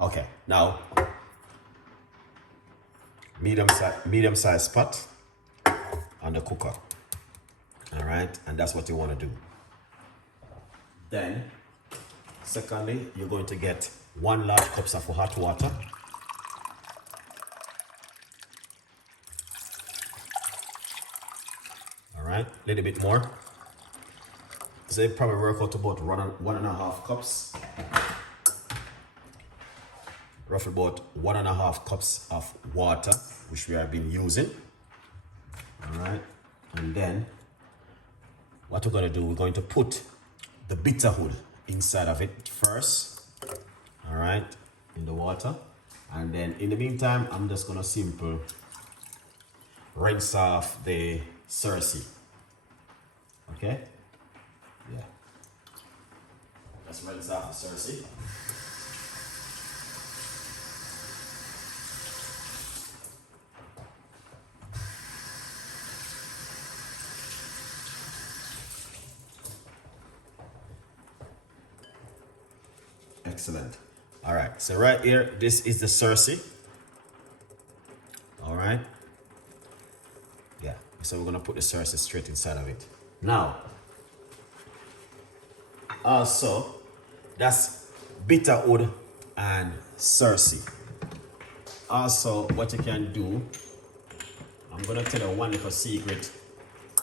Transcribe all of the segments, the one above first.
Okay, now medium size pot on the cooker. All right, and that's what you want to do. Then, secondly, you're going to get 1 large cup of hot water. All right, a little bit more. So it probably work out to about 1.5 cups. Roughly about 1.5 cups of water, which we have been using. All right, and then what we're going to do, we're going to put the bitter hood inside of it first. All right, in the water, and then in the meantime, I'm just going to simple rinse off the Cersei. Okay, yeah, let's rinse off the Cersei. Excellent. All right, so right here, this is the Cersei. All right. Yeah, so we're gonna put the Cersei straight inside of it. Now, also, that's bitter wood and Cersei. Also, what you can do, I'm gonna tell you one little secret,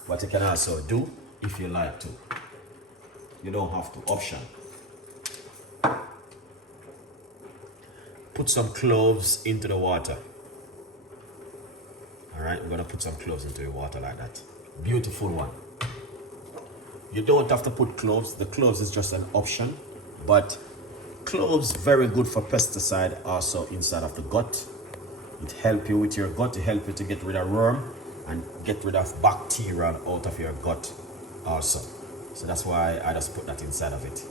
what you can also do if you like to. You don't have to, option. Put some cloves into the water. All right, we're gonna put some cloves into the water like that. Beautiful one. You don't have to put cloves. The cloves is just an option, but cloves very good for pesticide also inside of the gut. It help you with your gut. It help you to get rid of worm and get rid of bacteria out of your gut also. So that's why I just put that inside of it.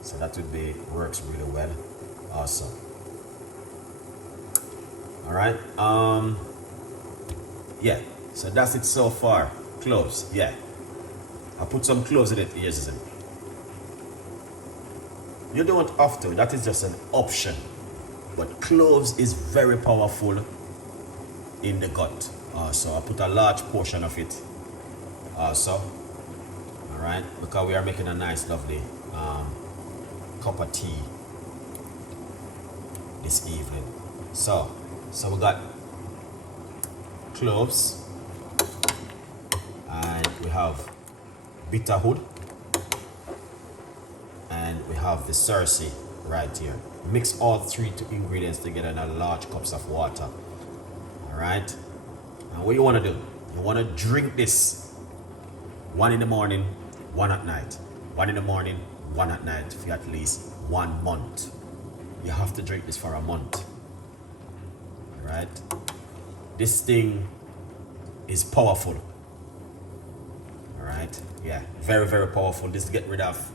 So that would be, works really well also. All right, yeah, so that's it so far. Cloves, yeah. I put some cloves in it, yes. You don't have to, that is just an option. But cloves is very powerful in the gut. So I put a large portion of it also. All right, because we are making a nice, lovely cup of tea this evening. So we got cloves, and we have bitter hood, and we have the Cersei right here. Mix all 3 ingredients together in a large cups of water. All right, and what you want to do, you want to drink this 1 in the morning, 1 at night, 1 in the morning, 1 at night for at least 1 month. You have to drink this for a month. Right, this thing is powerful. All right, yeah, very, very powerful. This get rid of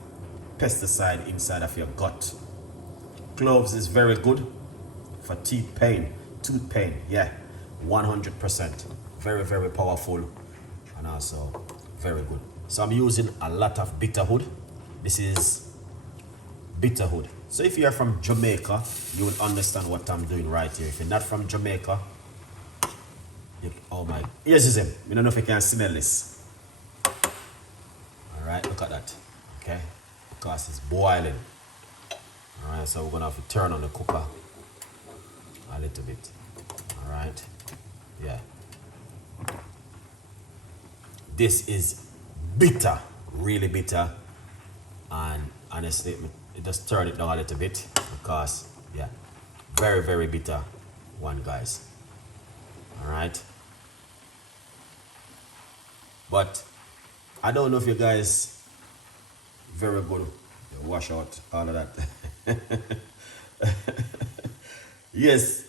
pesticide inside of your gut. Cloves is very good for tooth pain, yeah, 100%. Very, very powerful, and also very good. So I'm using a lot of bitter hood. This is bitter hood. So if you're from Jamaica, you would understand what I'm doing right here. If you're not from Jamaica, oh my, here's his him. I don't know if you can smell this. All right, look at that. Okay, because it's boiling. All right, so we're gonna have to turn on the cooker a little bit. All right, yeah. This is bitter, really bitter, and honestly, just turn it down a little bit because, yeah, very, very bitter one, guys. All right, but I don't know if you guys very good wash out all of that. Yes,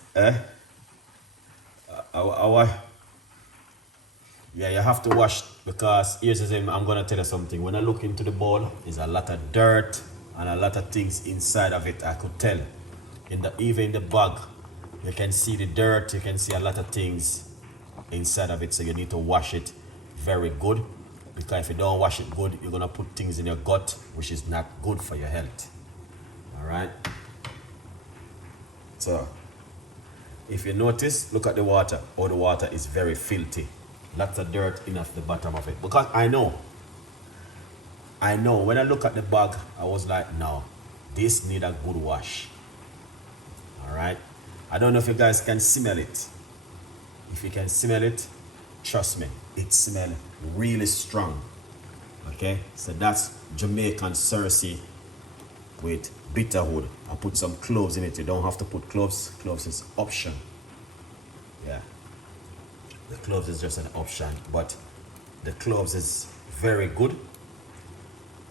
yeah, you have to wash, because here's the thing, I'm gonna tell you something. When I look into the bowl, there's a lot of dirt and a lot of things inside of it. I could tell even in the bag, you can see the dirt, you can see a lot of things inside of it. So you need to wash it very good, because if you don't wash it good, you're gonna put things in your gut which is not good for your health. All right, So if you notice, look at the water. Oh, the water is very filthy. Lots of dirt in off the bottom of it. Because I know when I look at the bag, I was like, no, this need a good wash. All right. I don't know if you guys can smell it. If you can smell it, trust me, it smells really strong. Okay, so that's Jamaican Cersei with bitterwood. I put some cloves in it. You don't have to put cloves. Cloves is option. Yeah, the cloves is just an option, but the cloves is very good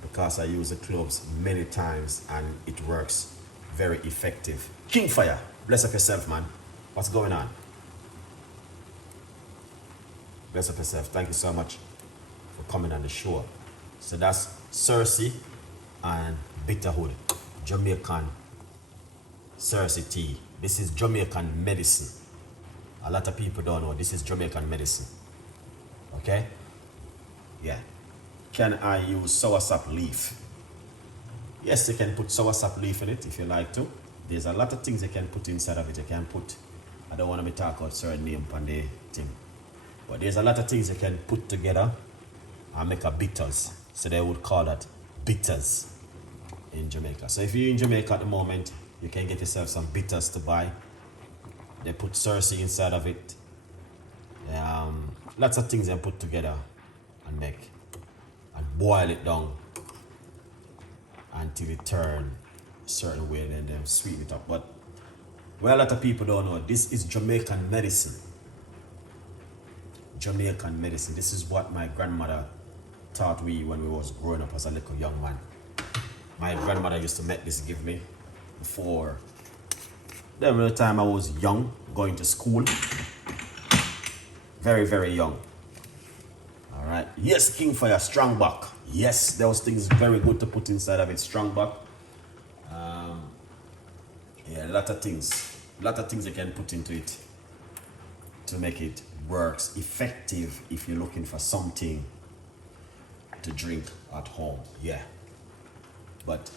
because I use the cloves many times and it works very effective. King Fire, bless up yourself, man. What's going on? Bless up yourself. Thank you so much for coming on the show. So that's Cersei and bitterwood, Jamaican Cersei tea. This is Jamaican medicine. A lot of people don't know this is Jamaican medicine. Okay? Yeah. Can I use soursop leaf? Yes, you can put soursop leaf in it if you like to. There's a lot of things you can put inside of it. You can put, I don't want to be talking about certain name on the thing, but there's a lot of things you can put together and make a bitters. So they would call that bitters in Jamaica. So if you're in Jamaica at the moment, you can get yourself some bitters to buy. They put Cersei inside of it. Lots of things they put together and make and boil it down until it turn a certain way, and then sweeten it up. But well, a lot of people don't know, this is Jamaican medicine. Jamaican medicine. This is what my grandmother taught we when we was growing up as a little young man. My grandmother used to make this give me before the time I was young, going to school. Very, very young. All right. Yes, King Fire, strong back. Yes, those things very good to put inside of it. Strong back. Yeah, a lot of things you can put into it to make it works effective if you're looking for something to drink at home. Yeah. But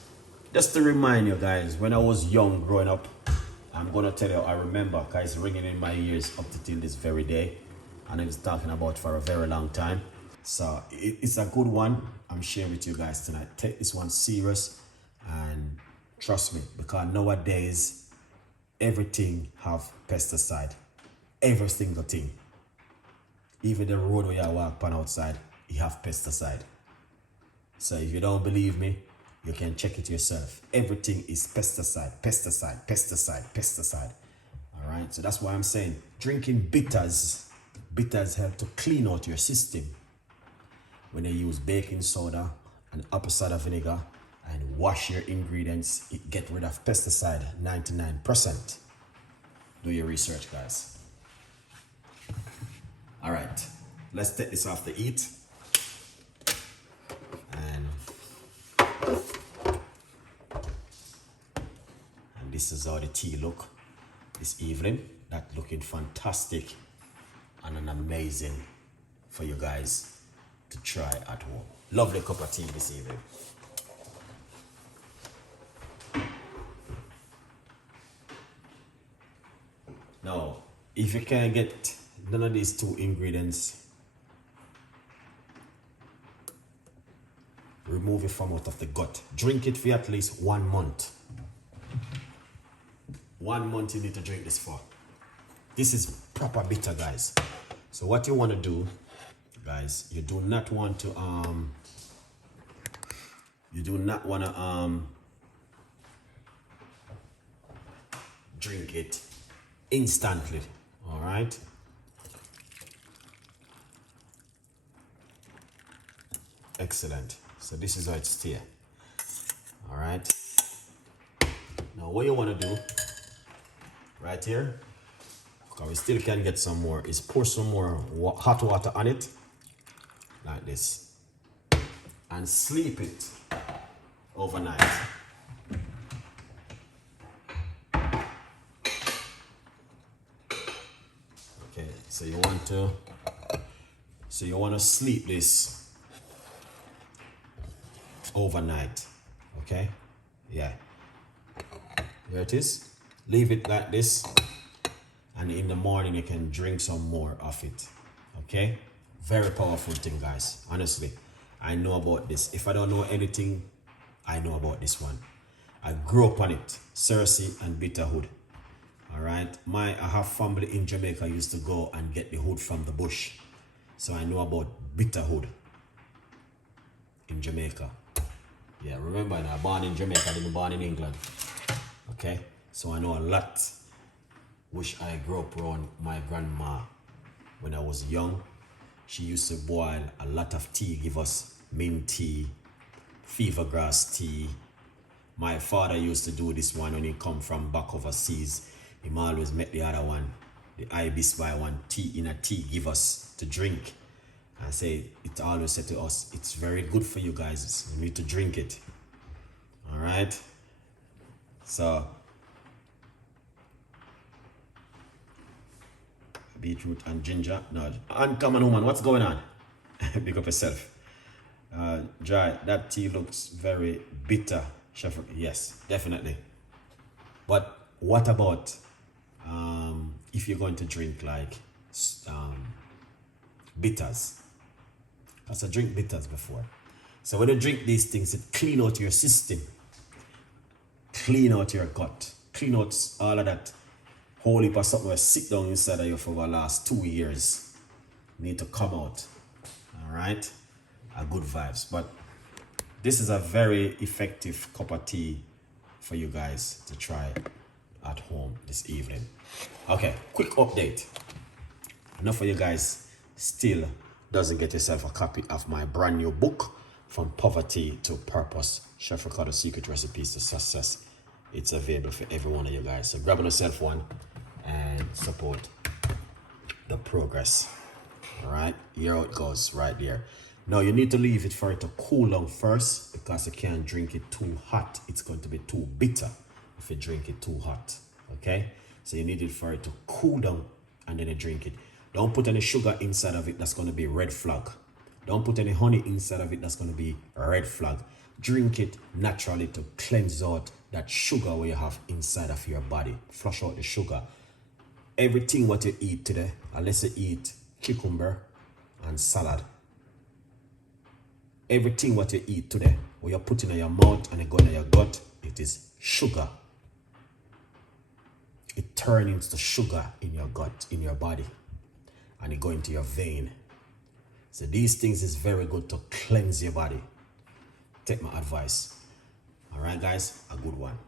just to remind you guys, when I was young growing up, I'm gonna tell you, I remember, guys, ringing in my ears up to till this very day, and I was talking about for a very long time. So it's a good one. I'm sharing with you guys tonight. Take this one serious and trust me, because nowadays everything have pesticide. Every single thing. Even the road where you walk on outside, you have pesticide. So if you don't believe me, you can check it yourself. Everything is pesticide, pesticide, pesticide, pesticide. All right, so that's why I'm saying drinking bitters help to clean out your system. When you use baking soda and apple cider vinegar and wash your ingredients, it get rid of pesticide 99%. Do your research, guys. All right, let's take this off the heat. And this is how the tea look this evening. That looking fantastic and an amazing for you guys to try at home. Lovely cup of tea this evening. Now, if you can't get none of these two ingredients, remove it from out of the gut. Drink it for at least 1 month. 1 month you need to drink this for. This is proper bitter, guys. So what you want to do, guys, you do not want to drink it instantly. All right. Excellent. So this is how it's here. All right. Now what you want to do right here, because we still can get some more, is pour some more hot water on it like this and sleep it overnight. Okay, so you want to sleep this overnight. Okay, yeah, here it is. Leave it like this, and in the morning you can drink some more of it. Okay, very powerful thing, guys. Honestly, I know about this. If I don't know anything, I know about this one. I grew up on it. Cersei and bitterhood. All right, I have family in Jamaica used to go and get the hood from the bush, so I know about bitterhood in Jamaica. Yeah, remember now, born in Jamaica, didn't born in England. Okay, so I know a lot. Wish I grew up around my grandma when I was young. She used to boil a lot of tea, give us mint tea, fever grass tea. My father used to do this one when he come from back overseas. He always met the other one, the ibis by one tea in a tea, give us to drink. I say, it always said to us, it's very good for you guys. You need to drink it. All right. So, beetroot and ginger. No, uncommon woman, what's going on? Pick up yourself. Dry. That tea looks very bitter, Chef. Yes, definitely. But what about if you're going to drink like bitters? Because I drink bitters before. So when you drink these things, it clean out your system, clean out your gut, clean out all of that whole heap of something that sit down inside of you for the last 2 years. Need to come out. All right, a good vibes. But this is a very effective cup of tea for you guys to try at home this evening. Okay, quick update. Enough of you guys still doesn't get yourself a copy of my brand new book, From Poverty to Purpose, Chef Ricardo Secret Recipes to Success. It's available for every one of you guys. So grab yourself one and support the progress. All right, here how it goes right there. Now you need to leave it for it to cool down first, because you can't drink it too hot. It's going to be too bitter if you drink it too hot. Okay, so you need it for it to cool down and then you drink it. Don't put any sugar inside of it, that's going to be red flag. Don't put any honey inside of it, that's going to be red flag. Drink it naturally to cleanse out that sugar where you have inside of your body. Flush out the sugar. Everything what you eat today, unless you eat cucumber and salad, everything what you eat today, what you're putting in your mouth and it going in your gut, it is sugar. It turns into sugar in your gut, in your body, and it go into your vein. So these things is very good to cleanse your body. Take my advice. All right, guys, a good one.